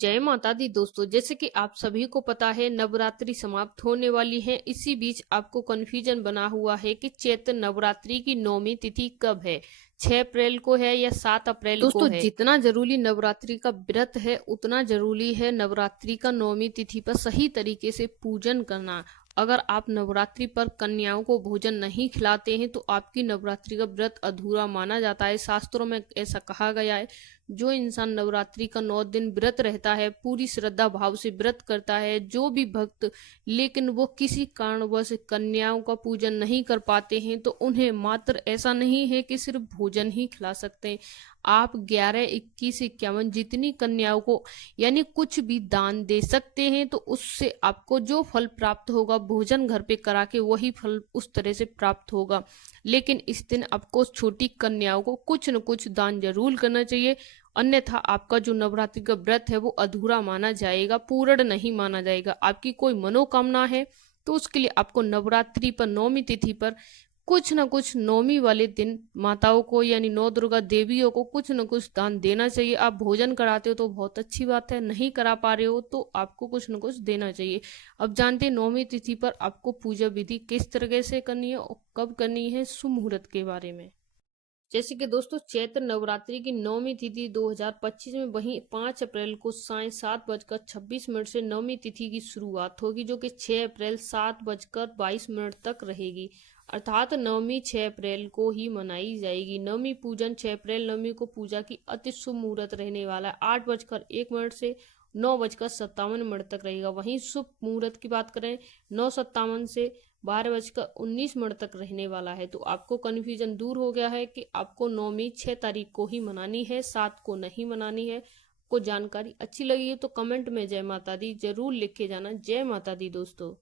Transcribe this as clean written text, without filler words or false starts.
जय माता दी दोस्तों, जैसे कि आप सभी को पता है नवरात्रि समाप्त होने वाली है। इसी बीच आपको कंफ्यूजन बना हुआ है कि चैत्र नवरात्रि की नौमी तिथि कब है, 6 अप्रैल को है या 7 अप्रैल को दोस्तों है। जितना जरूरी नवरात्रि का व्रत है उतना जरूरी है नवरात्रि का नौमी तिथि पर सही तरीके से पूजन करना। अगर आप नवरात्रि पर कन्याओं को भोजन नहीं खिलाते हैं तो आपकी नवरात्रि का व्रत अधूरा माना जाता है। शास्त्रों में ऐसा कहा गया है, जो इंसान नवरात्रि का 9 दिन व्रत रहता है, पूरी श्रद्धा भाव से व्रत करता है, जो भी भक्त, लेकिन वो किसी कारणवश कन्याओं का पूजन नहीं कर पाते हैं तो उन्हें मात्र ऐसा नहीं है कि सिर्फ भोजन ही खिला सकते हैं। आप 11, 21, 51 जितनी कन्याओं को यानी कुछ भी दान दे सकते हैं, तो उससे आपको जो फल प्राप्त होगा, भोजन घर पे करा के वही फल उस तरह से प्राप्त होगा। लेकिन इस दिन आपको छोटी कन्याओं को कुछ न कुछ दान जरूर करना चाहिए, अन्यथा आपका जो नवरात्रि का व्रत है वो अधूरा माना जाएगा, पूर्ण नहीं माना जाएगा। आपकी कोई मनोकामना है तो उसके लिए आपको नवरात्रि पर नौमी तिथि पर कुछ न कुछ नौमी वाले दिन माताओं को यानी नौ दुर्गा देवियों को कुछ न कुछ दान देना चाहिए। आप भोजन कराते हो तो बहुत अच्छी बात है, नहीं करा पा रहे हो तो आपको कुछ न कुछ देना चाहिए। अब जानते हैं नौमी तिथि पर आपको पूजा विधि किस तरीके से करनी है और कब करनी है, शुभ मुहूर्त के बारे में। जैसे कि दोस्तों चैत्र नवरात्रि की नौमी तिथि 2025 में वहीं 5 अप्रैल को साय 7:26 से नौमी तिथि की शुरुआत होगी, जो कि 6 अप्रैल 7:22 तक रहेगी। अर्थात नवमी 6 अप्रैल को ही मनाई जाएगी। नवमी पूजन 6 अप्रैल नवमी को पूजा की अति शुभ मुहूर्त रहने वाला है। 8:01 से 9:57 तक रहेगा। वहीं शुभ मुहूर्त की बात करें 9:57 से 12:19 तक रहने वाला है। तो आपको कन्फ्यूजन दूर हो गया है कि आपको नौमी 6 तारीख को ही मनानी है, 7 को नहीं मनानी है। को जानकारी अच्छी लगी है तो कमेंट में जय माता दी जरूर लिख के जाना। जय माता दी दोस्तों।